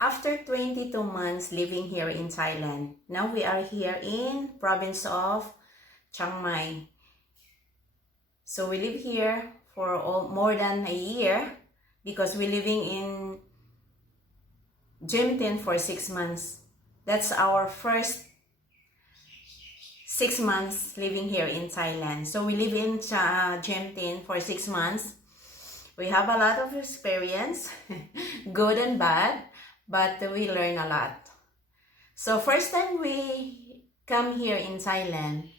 After 22 months living here in Thailand, now we are here in province of Chiang Mai. So we live here for more than a year because we're living in Jim for 6 months. That's our first 6 months living here in Thailand. So we live in Jim for 6 months. We have a lot of experience, good and bad, but we learn a lot. So first time we come here in Thailand,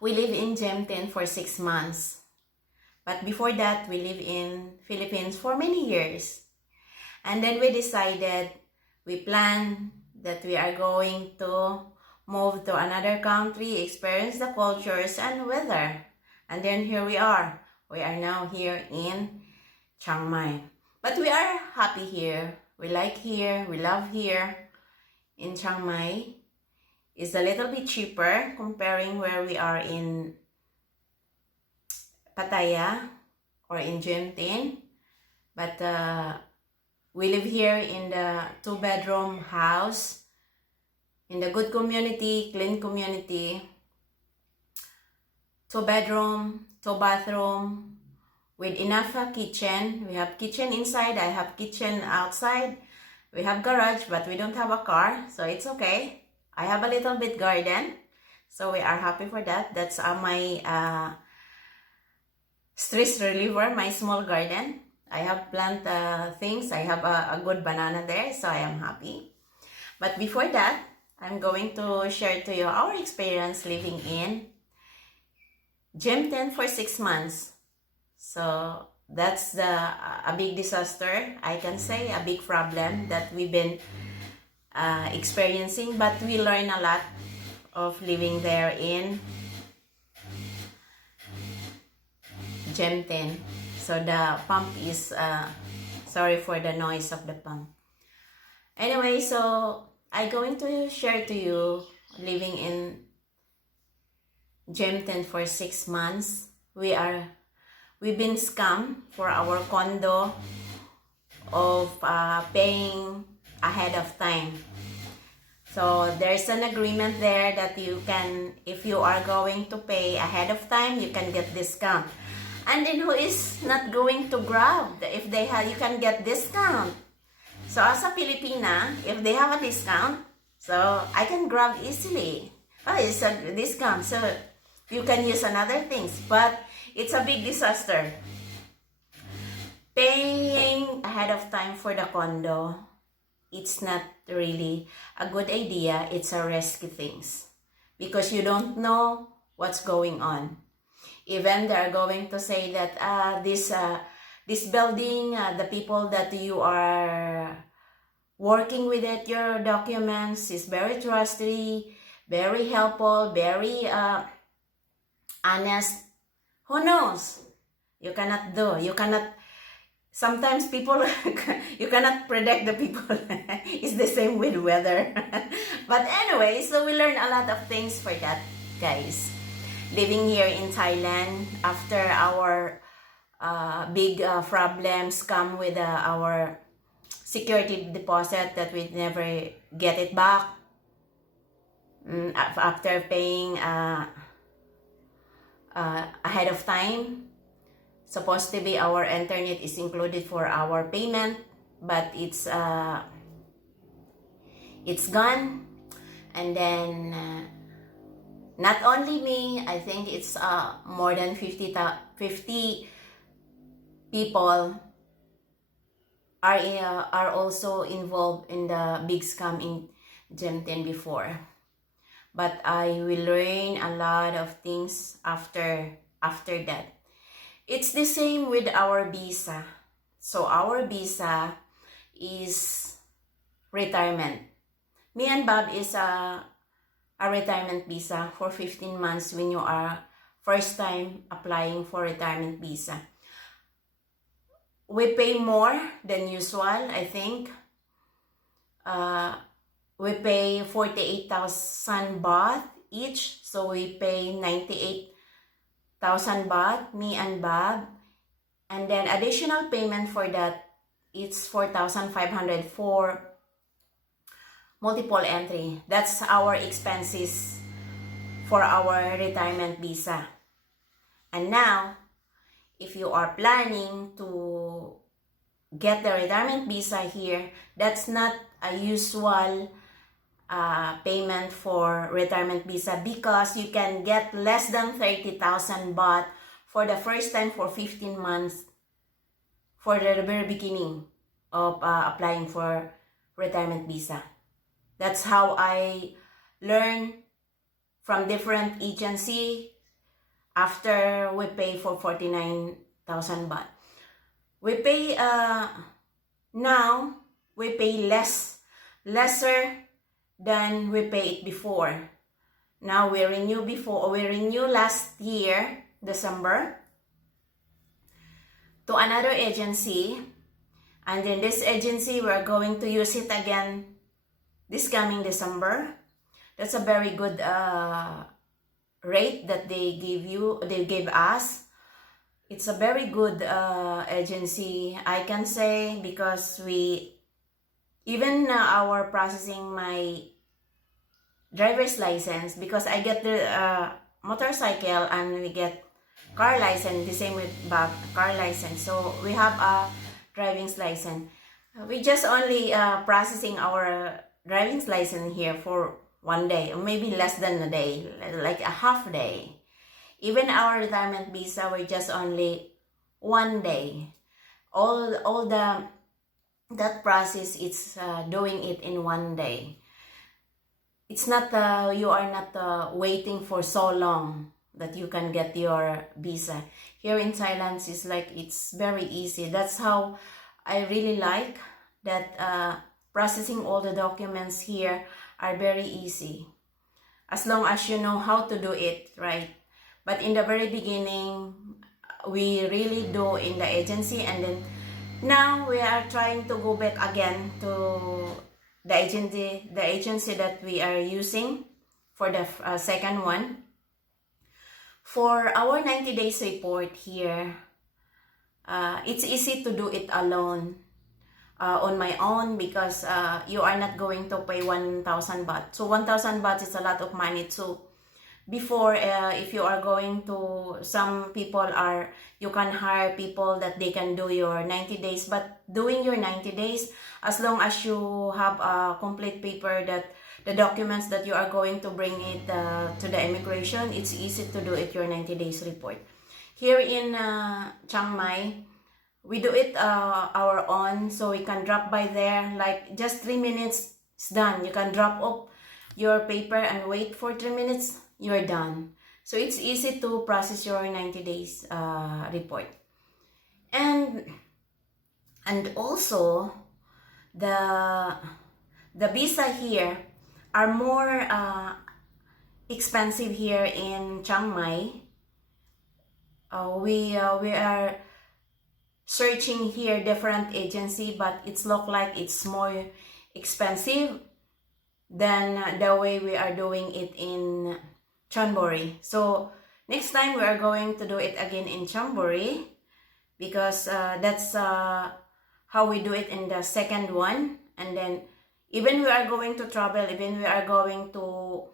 we live in Jemtin for 6 months. But before that, we live in Philippines for many years. And then we decided, we planned that we are going to move to another country, experience the cultures and weather. And then here we are. We are now here in Chiang Mai. But we are happy here. We like here. We love here in Chiang Mai. It's a little bit cheaper comparing where we are in Pattaya or in Jemtin. But we live here in the 2-bedroom house, in the good community, clean community. 2-bedroom, 2-bathroom, with enough kitchen. We have kitchen inside, I have kitchen outside. We have garage, but we don't have a car, so it's okay. I have a little bit garden, so we are happy for that. That's my stress reliever, my small garden. I have plant things. I have a good banana there, so I am happy. But before that, I'm going to share to you our experience living in Jemtin for 6 months. So that's a big disaster, I can say, a big problem that we've been experiencing, but we learn a lot of living there in Jemtin. So the pump is, sorry for the noise of the pump. Anyway, so I'm going to share to you living in Jemtin for 6 months. We've been scammed for our condo of paying ahead of time. So there's an agreement there that you can, if you are going to pay ahead of time, you can get discount. And then who is not going to grab? If they have, you can get discount. So as a Filipina, if they have a discount, so I can grab easily. Oh, it's a discount, so you can use another things. But it's a big disaster. Paying ahead of time for the condo, it's not really a good idea. It's a risky things because you don't know what's going on. Even they're going to say that this building, the people that you are working with it, your documents is very trustworthy, very helpful, very honest. Who knows? You cannot do. You cannot. Sometimes people, you cannot predict the people. It's the same with weather. But anyway, so we learn a lot of things for that, guys. Living here in Thailand after our big problems come with our security deposit that we never get it back after paying ahead of time. Supposed to be our internet is included for our payment, but it's gone. And then not only me, I think it's more than 50 people are also involved in the big scam in Jemtin before. But I will learn a lot of things after that. It's the same with our visa. So our visa is retirement. Me and Bob is a retirement visa for 15 months when you are first time applying for retirement visa. We pay more than usual, I think. We pay 48,000 baht each, so we pay 98,000 baht, me and Bob. And then additional payment for that it's 4,500 for multiple entry. That's our expenses for our retirement visa. And now, if you are planning to get the retirement visa here, that's not a usual payment for retirement visa, because you can get less than 30,000 baht for the first time for 15 months for the very beginning of applying for retirement visa. That's how I learned from different agency after we pay for 49,000 baht. We pay now we pay lesser than we pay it before. Now we renew last year, December, to another agency, and then this agency we're going to use it again this coming December. That's a very good rate that they gave us. It's a very good agency, I can say, because even our processing my driver's license, because I get the motorcycle and we get car license, the same with car license. So we have a driving's license. We just only processing our driving's license here for 1 day, or maybe less than a day, like a half day. Even our retirement visa, we're just only 1 day. All that process, it's doing it in 1 day. It's not you are not waiting for so long that you can get your visa. Here in Thailand, it's very easy. That's how I really like that processing all the documents here are very easy, as long as you know how to do it, right? But in the very beginning, we really do in the agency, and then now we are trying to go back again to the agency that we are using for the second one. For our 90 days report here, it's easy to do it alone, on my own, because you are not going to pay 1,000 baht. So 1,000 baht is a lot of money too. Before, if you are going to, some people you can hire people that they can do your 90 days, but doing your 90 days, as long as you have a complete paper that the documents that you are going to bring it to the immigration, it's easy to do it your 90 days report. Here in Chiang Mai, we do it our own, so we can drop by there, like just 3 minutes, it's done. You can drop off your paper and wait for 3 minutes, you're done. So it's easy to process your 90 days report. And also the visa here are more expensive here in Chiang Mai. We are searching here different agency, but it's look like it's more expensive than the way we are doing it in Chonburi. So next time we are going to do it again in Chonburi, because that's how we do it in the second one. And then even we are going to travel, even we are going to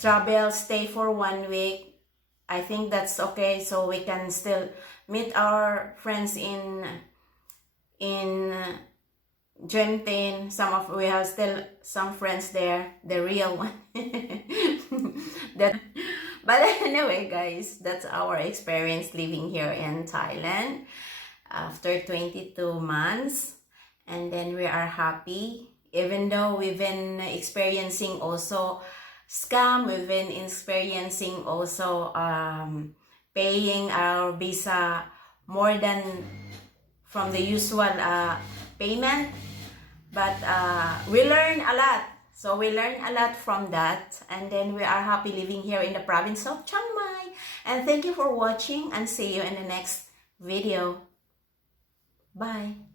travel, stay for 1 week, I think that's okay. So we can still meet our friends in Genting. We have still some friends there, the real one. But anyway, guys, that's our experience living here in Thailand after 22 months. And then we are happy, even though we've been experiencing also scam, we've been experiencing also paying our visa more than from the usual payment. But we learn a lot. So we learn a lot from that. And then we are happy living here in the province of Chiang Mai. And thank you for watching, and see you in the next video. Bye.